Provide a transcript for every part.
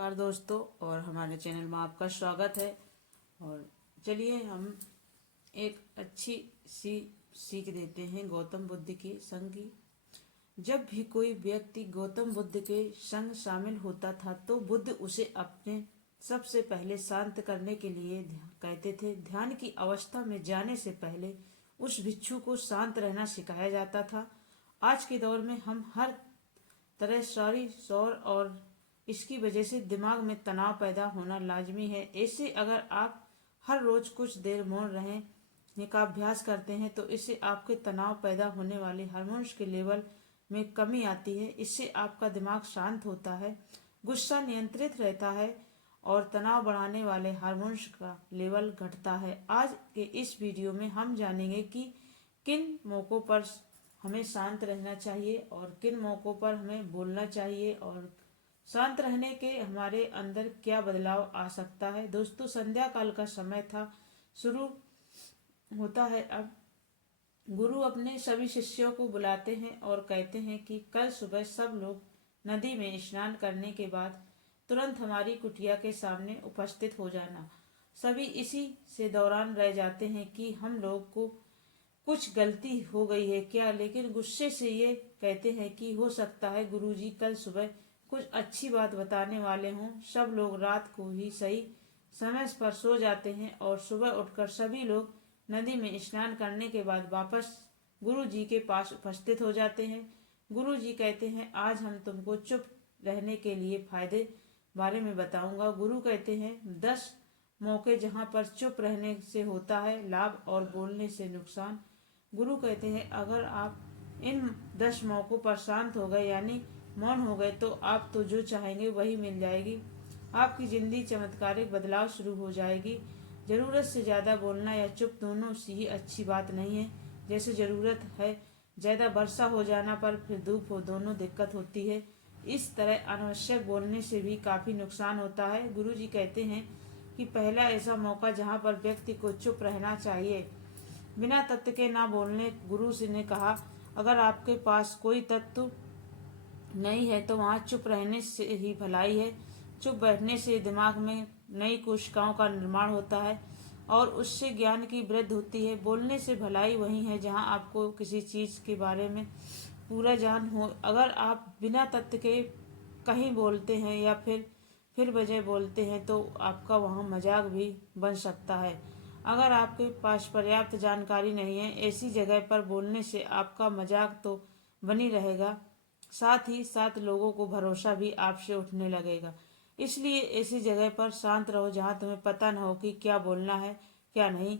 नमस्कार दोस्तों, और हमारे चैनल में आपका स्वागत है। और चलिए हम एक अच्छी सी सीख देते हैं गौतम बुद्ध के संग की। जब भी कोई व्यक्ति गौतम बुद्ध के संग शामिल होता था तो बुद्ध उसे अपने सबसे पहले शांत करने के लिए कहते थे। ध्यान की अवस्था में जाने से पहले उस भिक्षु को शांत रहना सिखाया जाता था। आज के दौर में हम हर तरह सारी शोर और इसकी वजह से दिमाग में तनाव पैदा होना लाजमी है। ऐसे अगर आप हर रोज कुछ देर मौन रहने का अभ्यास करते हैं तो इससे आपके तनाव पैदा होने वाले हार्मोन्स के लेवल में कमी आती है। इससे आपका दिमाग शांत होता है, गुस्सा नियंत्रित रहता है और तनाव बढ़ाने वाले हार्मोन्स का लेवल घटता है। आज के इस वीडियो में हम जानेंगे कि किन मौक़ों पर हमें शांत रहना चाहिए और किन मौक़ों पर हमें बोलना चाहिए और शांत रहने के हमारे अंदर क्या बदलाव आ सकता है। दोस्तों, संध्या काल का समय था, शुरू होता है अब। गुरु अपने सभी शिष्यों को बुलाते हैं और कहते हैं कि कल सुबह सब लोग नदी में स्नान करने के बाद तुरंत हमारी कुटिया के सामने उपस्थित हो जाना। सभी इसी से दौरान रह जाते हैं कि हम लोग को कुछ गलती हो गई है क्या, लेकिन गुस्से से ये कहते हैं कि हो सकता है गुरुजी कल सुबह कुछ अच्छी बात बताने वाले हों। सब लोग रात को ही सही समय पर सो जाते हैं और सुबह उठकर सभी लोग नदी में स्नान करने के बाद वापस गुरु जी के पास उपस्थित हो जाते हैं। गुरु जी कहते हैं, आज हम तुमको चुप रहने के लिए फायदे बारे में बताऊंगा। गुरु कहते हैं 10 मौके जहाँ पर चुप रहने से होता है लाभ और बोलने से नुकसान। गुरु कहते हैं अगर आप इन 10 मौकों पर शांत हो गए यानी मौन हो गए तो आप तो जो चाहेंगे वही मिल जाएगी। आपकी जिंदगी चमत्कारिक बदलाव शुरू हो जाएगी। जरूरत से ज्यादा बोलना या चुप दोनों ही अच्छी बात नहीं है। जैसे जरूरत है ज्यादा वर्षा हो जाना पर फिर धूप हो, दोनों दिक्कत होती है। इस तरह अनावश्यक बोलने से भी काफी नुकसान होता है। गुरु जी कहते हैं कि पहला ऐसा मौका जहाँ पर व्यक्ति को चुप रहना चाहिए, बिना तथ्य के ना बोलने। गुरु जी ने कहा अगर आपके पास कोई तत्व नहीं है तो वहाँ चुप रहने से ही भलाई है। चुप बैठने से दिमाग में नई कोशिकाओं का निर्माण होता है और उससे ज्ञान की वृद्धि होती है। बोलने से भलाई वही है जहाँ आपको किसी चीज़ के बारे में पूरा ज्ञान हो। अगर आप बिना तथ्य के कहीं बोलते हैं या फिर वजह बोलते हैं तो आपका वहाँ मजाक भी बन सकता है। अगर आपके पास पर्याप्त जानकारी नहीं है, ऐसी जगह पर बोलने से आपका मजाक तो बनी रहेगा, साथ ही साथ लोगों को भरोसा भी आपसे उठने लगेगा। इसलिए ऐसी जगह पर शांत रहो जहाँ तुम्हें पता न हो कि क्या बोलना है क्या नहीं।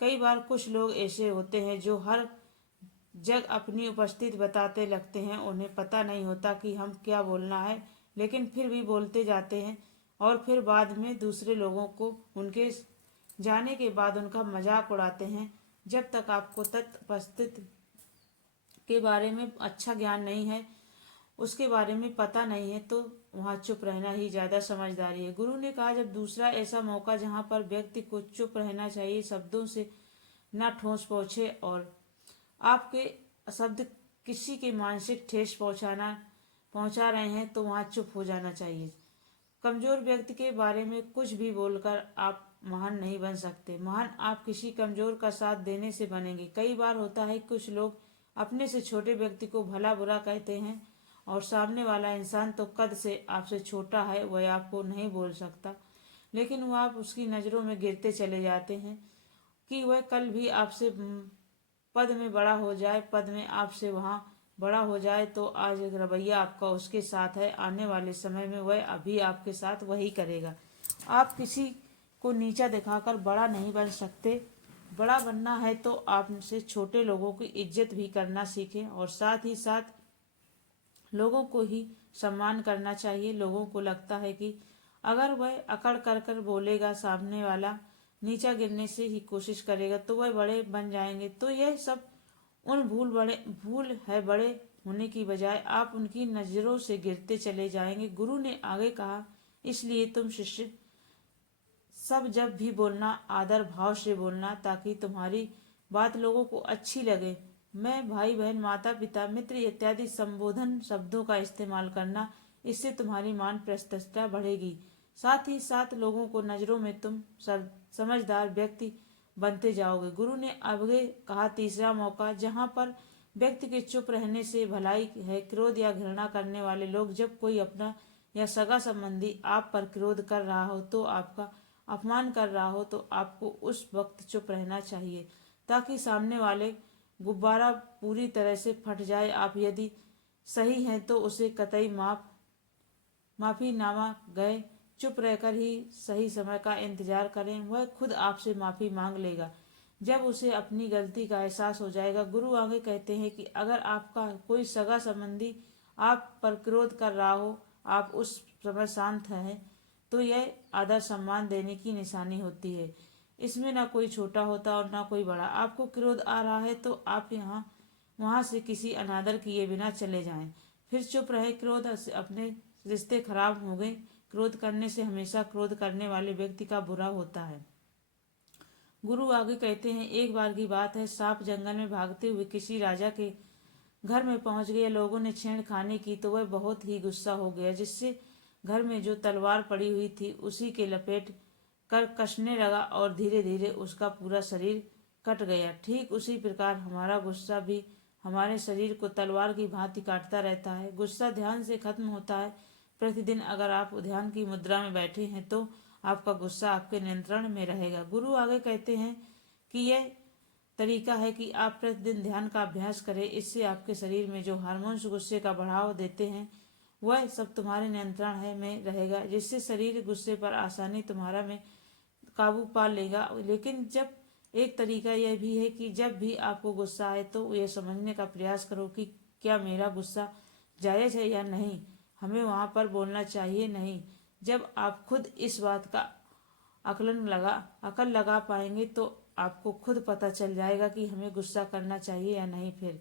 कई बार कुछ लोग ऐसे होते हैं जो हर जग अपनी उपस्थिति बताते लगते हैं। उन्हें पता नहीं होता कि हम क्या बोलना है, लेकिन फिर भी बोलते जाते हैं और फिर बाद में दूसरे लोगों को उनके जाने के बाद उनका मजाक उड़ाते हैं। जब तक आपको तत्व उपस्थिति के बारे में अच्छा ज्ञान नहीं है, उसके बारे में पता नहीं है, तो वहाँ चुप रहना ही ज़्यादा समझदारी है। गुरु ने कहा जब दूसरा ऐसा मौका जहाँ पर व्यक्ति को चुप रहना चाहिए, शब्दों से ना ठोस पहुँचे और आपके शब्द किसी के मानसिक ठेस पहुँचा रहे हैं तो वहाँ चुप हो जाना चाहिए। कमजोर व्यक्ति के बारे में कुछ भी बोलकर आप महान नहीं बन सकते। महान आप किसी कमजोर का साथ देने से बनेंगे। कई बार होता है कुछ लोग अपने से छोटे व्यक्ति को भला बुरा कहते हैं और सामने वाला इंसान तो कद से आपसे छोटा है, वह आपको नहीं बोल सकता, लेकिन वह आप उसकी नज़रों में गिरते चले जाते हैं कि वह कल भी आपसे पद में बड़ा हो जाए, पद में आपसे वहाँ बड़ा हो जाए। तो आज एक रवैया आपका उसके साथ है, आने वाले समय में वह अभी आपके साथ वही करेगा। आप किसी को नीचा दिखाकर बड़ा नहीं बन सकते। बड़ा बनना है तो आपसे छोटे लोगों की इज्जत भी करना सीखें और साथ ही साथ लोगों को ही सम्मान करना चाहिए। लोगों को लगता है कि अगर वह अकड़ कर कर बोलेगा, सामने वाला नीचा गिरने से ही कोशिश करेगा तो वह बड़े बन जाएंगे। तो यह सब उन भूल है, बड़े होने की बजाय आप उनकी नज़रों से गिरते चले जाएंगे। गुरु ने आगे कहा इसलिए तुम शिष्य सब जब भी बोलना आदर भाव से बोलना ताकि तुम्हारी बात लोगों को अच्छी लगे। मैं, भाई बहन, माता पिता, मित्र इत्यादि संबोधन शब्दों का इस्तेमाल करना। इससे तुम्हारी मान प्रतिष्ठा बढ़ेगी। साथ ही साथ लोगों को नजरों में तुम समझदार व्यक्ति बनते जाओगे। गुरु ने आगे कहा, तीसरा मौका जहाँ पर व्यक्ति के चुप रहने से भलाई है। क्रोध या घृणा करने वाले लोग, जब कोई अपना या सगा संबंधी आप पर क्रोध कर रहा हो, तो आपका अपमान कर रहा हो, तो आपको उस वक्त चुप रहना चाहिए ताकि सामने वाले गुब्बारा पूरी तरह से फट जाए। आप यदि सही हैं तो उसे कतई माफीनामा गए चुप रहकर ही सही समय का इंतजार करें, वह खुद आपसे माफी मांग लेगा जब उसे अपनी गलती का एहसास हो जाएगा। गुरु आगे कहते हैं कि अगर आपका कोई सगा संबंधी आप पर क्रोध कर रहा हो, आप उस समय शांत हैं, तो यह आदर सम्मान देने की निशानी होती है। इसमें ना कोई छोटा होता और ना कोई बड़ा। आपको क्रोध आ रहा है तो आप वहां से किसी अनादर किए बिना चले जाएं, फिर चुप रहे। क्रोध से अपने रिश्ते खराब हो गए। क्रोध करने से हमेशा क्रोध करने वाले व्यक्ति का बुरा होता है। गुरु आगे कहते हैं, एक बार की बात है, सांप जंगल में भागते हुए किसी राजा के घर में पहुंच गया। लोगों ने छेड़खानी की तो वह बहुत ही गुस्सा हो गया, जिससे घर में जो तलवार पड़ी हुई थी उसी के लपेट कर कसने लगा और धीरे धीरे उसका पूरा शरीर कट गया। ठीक उसी प्रकार हमारा गुस्सा भी हमारे शरीर को तलवार की भांति काटता रहता है। गुस्सा ध्यान से खत्म होता है। प्रतिदिन अगर आप ध्यान की मुद्रा में बैठे हैं तो आपका गुस्सा आपके नियंत्रण में रहेगा। गुरु आगे कहते हैं कि यह तरीका है कि आप प्रतिदिन ध्यान का अभ्यास करें। इससे आपके शरीर में जो हार्मोन्स गुस्से का बढ़ाव देते हैं वह सब तुम्हारे नियंत्रण में रहेगा, जिससे शरीर गुस्से पर आसानी तुम्हारा में काबू पा लेगा। लेकिन जब एक तरीका यह भी है कि जब भी आपको गुस्सा आए तो यह समझने का प्रयास करो कि क्या मेरा गुस्सा जायज़ है या नहीं, हमें वहां पर बोलना चाहिए नहीं। जब आप खुद इस बात का अकल लगा पाएंगे तो आपको खुद पता चल जाएगा कि हमें गुस्सा करना चाहिए या नहीं। फिर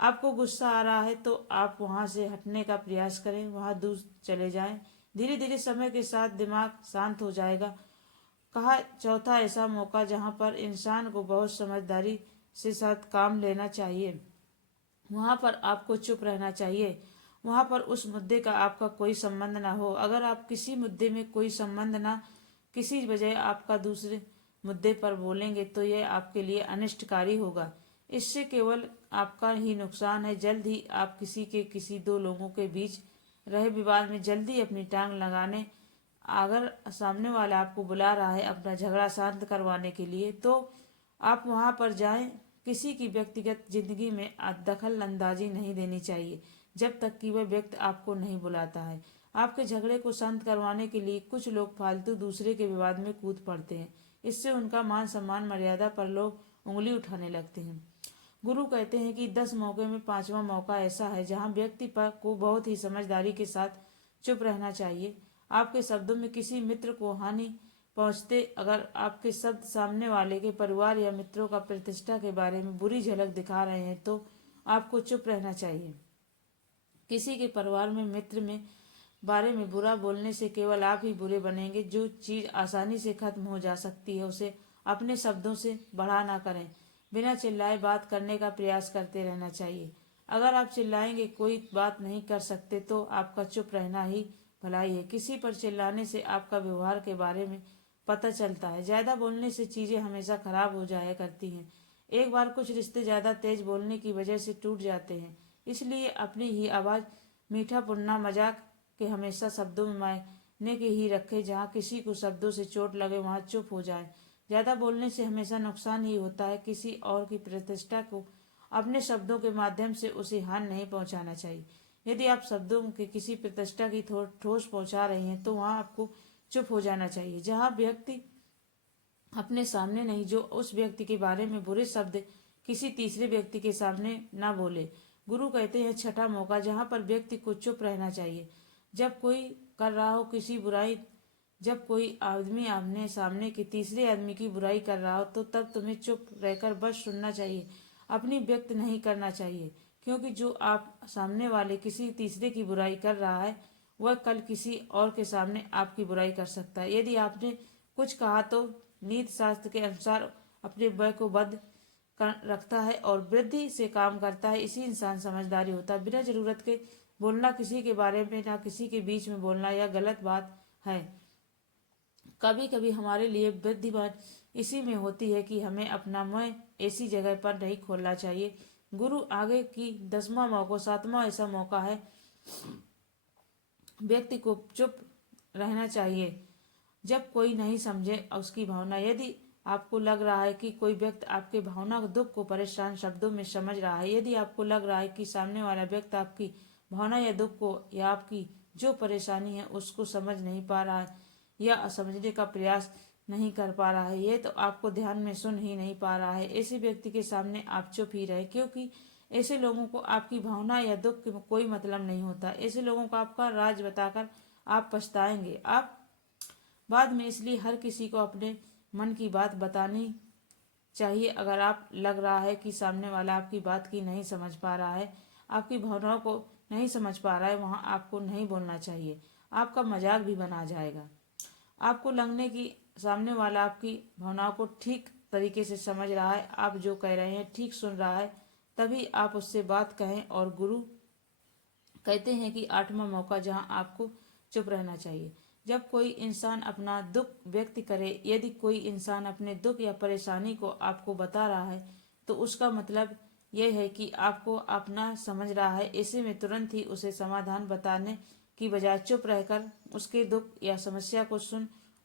आपको गुस्सा आ रहा है तो आप वहां से हटने का प्रयास करें, वहां दूर चले जाएं। धीरे धीरे समय के साथ दिमाग शांत हो जाएगा। कहा, चौथा ऐसा मौका जहां पर इंसान को बहुत समझदारी से साथ काम लेना चाहिए, वहां पर आपको चुप रहना चाहिए। वहां पर उस मुद्दे का आपका कोई संबंध ना हो। अगर आप किसी मुद्दे में कोई संबंध ना किसी वजह आपका दूसरे मुद्दे पर बोलेंगे तो यह आपके लिए अनिष्टकारी होगा। इससे केवल आपका ही नुकसान है। जल्द ही आप किसी दो लोगों के बीच रहे विवाद में जल्दी अपनी टांग लगाने, अगर सामने वाला आपको बुला रहा है अपना झगड़ा शांत करवाने के लिए, तो आप वहां पर जाएं। किसी की व्यक्तिगत जिंदगी में दखल अंदाजी नहीं देनी चाहिए जब तक कि वह व्यक्ति आपको नहीं बुलाता है। आपके झगड़े को शांत करवाने के लिए कुछ लोग फालतू दूसरे के विवाद में कूद पड़ते हैं। इससे उनका मान सम्मान मर्यादा पर लोग उंगली उठाने लगते हैं। गुरु कहते हैं कि 10 मौके में 5वां मौका ऐसा है जहां व्यक्ति पर को बहुत ही समझदारी के साथ चुप रहना चाहिए। आपके शब्दों में किसी मित्र को हानि पहुंचते अगर आपके शब्द सामने वाले के परिवार या मित्रों का प्रतिष्ठा के बारे में बुरी झलक दिखा रहे हैं तो आपको चुप रहना चाहिए। किसी के परिवार में मित्र में बारे में बुरा बोलने से केवल आप ही बुरे बनेंगे। जो चीज आसानी से खत्म हो जा सकती है उसे अपने शब्दों से बढ़ा ना करें। बिना चिल्लाए बात करने का प्रयास करते रहना चाहिए। अगर आप चिल्लाएंगे कोई बात नहीं कर सकते तो आपका चुप रहना ही भलाई है। किसी पर चिल्लाने से आपका व्यवहार के बारे में पता चलता है। ज्यादा बोलने से चीजें हमेशा खराब हो जाया करती हैं। एक बार कुछ रिश्ते ज्यादा तेज बोलने की वजह से टूट जाते हैं। इसलिए अपनी ही आवाज मीठा पुन्ना मजाक के हमेशा शब्दों में मायने के ही रखे। जहाँ किसी को शब्दों से चोट लगे वहां चुप हो जाए। ज्यादा बोलने से हमेशा नुकसान ही होता है। किसी और की प्रतिष्ठा को अपने शब्दों के माध्यम से उसे हानि नहीं पहुंचाना चाहिए। यदि आप शब्दों के किसी प्रतिष्ठा की ठोस पहुंचा रहे हैं तो वहां आपको चुप हो जाना चाहिए। जहां व्यक्ति अपने सामने नहीं, जो उस व्यक्ति के बारे में बुरे शब्द किसी तीसरे व्यक्ति के सामने ना बोले। गुरु कहते हैं, छठा मौका जहां पर व्यक्ति को चुप रहना चाहिए। जब कोई कर रहा हो किसी बुराई, जब कोई आदमी आमने सामने के तीसरे आदमी की बुराई कर रहा हो तो तब तुम्हें चुप रहकर बस सुनना चाहिए, अपनी व्यक्त नहीं करना चाहिए। क्योंकि जो आप सामने वाले किसी तीसरे की बुराई कर रहा है वह कल किसी और के सामने आपकी बुराई कर सकता है। यदि आपने कुछ कहा तो नीति शास्त्र के अनुसार अपने वय को बंद रखता है और वृद्धि से काम करता है। इसी इंसान समझदारी होता है। बिना जरूरत के बोलना किसी के बारे में ना किसी के बीच में बोलना यह गलत बात है। कभी कभी हमारे लिए वृद्धि बात इसी में होती है कि हमें अपना मुंह ऐसी जगह पर नहीं खोलना चाहिए। गुरु आगे की 10वां मौका 7वां ऐसा मौका है व्यक्ति को चुप रहना चाहिए जब कोई नहीं समझे उसकी भावना। यदि आपको लग रहा है कि कोई व्यक्ति आपके भावना दुख को परेशान शब्दों में समझ रहा है, यदि आपको लग रहा है कि सामने वाला व्यक्ति आपकी भावना या दुख को या आपकी जो परेशानी है उसको समझ नहीं पा रहा है या समझने का प्रयास नहीं कर पा रहा है, ये तो आपको ध्यान में सुन ही नहीं पा रहा है, ऐसे व्यक्ति के सामने आप चुप ही रहे, क्योंकि ऐसे लोगों को आपकी भावना या दुख का कोई मतलब नहीं होता। ऐसे लोगों को आपका राज बताकर आप पछताएंगे आप बाद में। इसलिए हर किसी को अपने मन की बात बतानी चाहिए। अगर आप लग रहा है कि सामने वाला आपकी बात की नहीं समझ पा रहा है, आपकी भावनाओं को नहीं समझ पा रहा है, वहाँ आपको नहीं बोलना चाहिए, आपका मजाक भी बना जाएगा। आपको लगने की सामने वाला आपकी भावनाओं को ठीक तरीके से समझ रहा है, आप जो कह रहे हैं ठीक सुन रहा है, तभी आप उससे बात कहें। और गुरु कहते हैं कि 8वां मौका जहां आपको चुप रहना चाहिए। जब कोई इंसान अपना दुख व्यक्त करे, यदि कोई इंसान अपने दुख या परेशानी को आपको बता रहा है तो उसका मतलब यह है कि आपको अपना समझ रहा है। ऐसे में तुरंत ही उसे समाधान बताने की बजाय चुप रहकर उसके दुख या समस्या को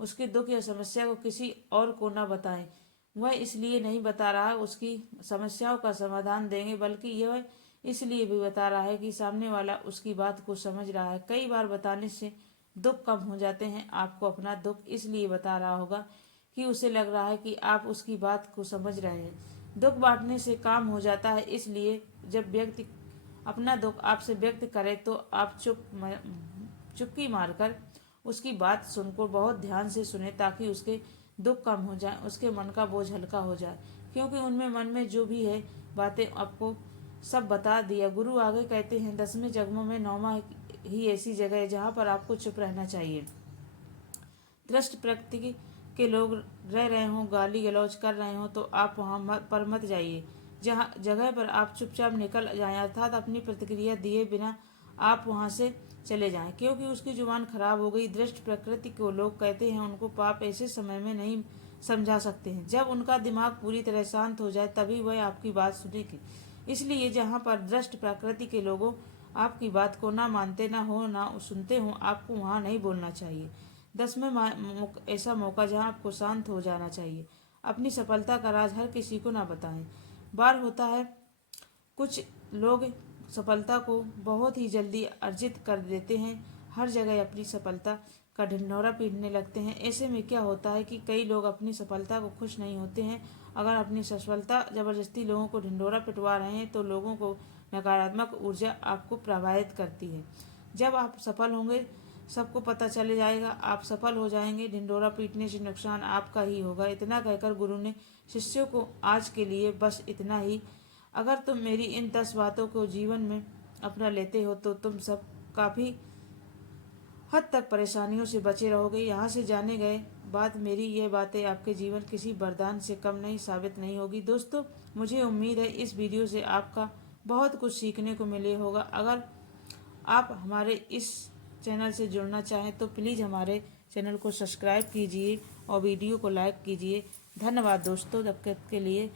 उसके दुख या समस्या को किसी और को न बताएं। वह इसलिए नहीं बता रहा उसकी समस्याओं का समाधान देंगे, बल्कि यह इसलिए भी बता रहा है कि सामने वाला उसकी बात को समझ रहा है। कई बार बताने से दुख कम हो जाते हैं। आपको अपना दुख इसलिए बता रहा होगा कि उसे लग रहा है कि आप उसकी बात को समझ रहे हैं। दुख बांटने से काम हो जाता है, इसलिए जब व्यक्ति अपना दुख आपसे व्यक्त करे तो आप चुप्पी मारकर उसकी बात सुनकर बहुत ध्यान से सुने, ताकि उसके दुख कम हो जाए, उसके मन का बोझ हल्का हो जाए, क्योंकि उनमें मन में जो भी है बातें आपको सब बता दिया। गुरु आगे कहते हैं 10वें जन्मों में 9वां ही ऐसी जगह है जहाँ पर आपको चुप रहना चाहिए। दृष्ट प्रकृति के लोग रह रहे हों, गाली गलौज कर रहे हों तो आप वहाँ पर मत जाइए। जहाँ जगह पर आप चुपचाप निकल जाएं, अर्थात अपनी प्रतिक्रिया दिए बिना आप वहाँ से चले जाएं, क्योंकि उसकी जुबान खराब हो गई। दृष्ट प्रकृति को लोग कहते हैं उनको पाप ऐसे समय में नहीं समझा सकते हैं जब उनका दिमाग पूरी तरह शांत हो जाए, तभी वह आपकी बात सुनेगी। इसलिए जहाँ पर दृष्ट प्रकृति के लोगों आपकी बात को ना मानते ना हो ना सुनते हो, आपको वहाँ नहीं बोलना चाहिए। 10वें ऐसा मौका जहाँ आपको शांत हो जाना चाहिए। अपनी सफलता का राज हर किसी को ना बताएं। बार होता है कुछ लोग सफलता को बहुत ही जल्दी अर्जित कर देते हैं, हर जगह अपनी सफलता का ढिंढोरा पीटने लगते हैं। ऐसे में क्या होता है कि कई लोग अपनी सफलता को खुश नहीं होते हैं। अगर अपनी सफलता जबरदस्ती लोगों को ढिंढोरा पिटवा रहे हैं तो लोगों को नकारात्मक ऊर्जा आपको प्रभावित करती है। जब आप सफल होंगे सबको पता चले जाएगा, आप सफल हो जाएंगे, ढिंढोरा पीटने से नुकसान आपका ही होगा। इतना कहकर गुरु ने शिष्यों को आज के लिए बस इतना ही। अगर तुम मेरी इन 10 बातों को जीवन में अपना लेते हो तो तुम सब काफ़ी हद तक परेशानियों से बचे रहोगे। यहाँ से जाने गए बाद मेरी ये बातें आपके जीवन किसी वरदान से कम नहीं साबित नहीं होगी। दोस्तों, मुझे उम्मीद है इस वीडियो से आपका बहुत कुछ सीखने को मिले होगा। अगर आप हमारे इस चैनल से जुड़ना चाहें तो प्लीज़ हमारे चैनल को सब्सक्राइब कीजिए और वीडियो को लाइक कीजिए। धन्यवाद दोस्तों, तब तक के लिए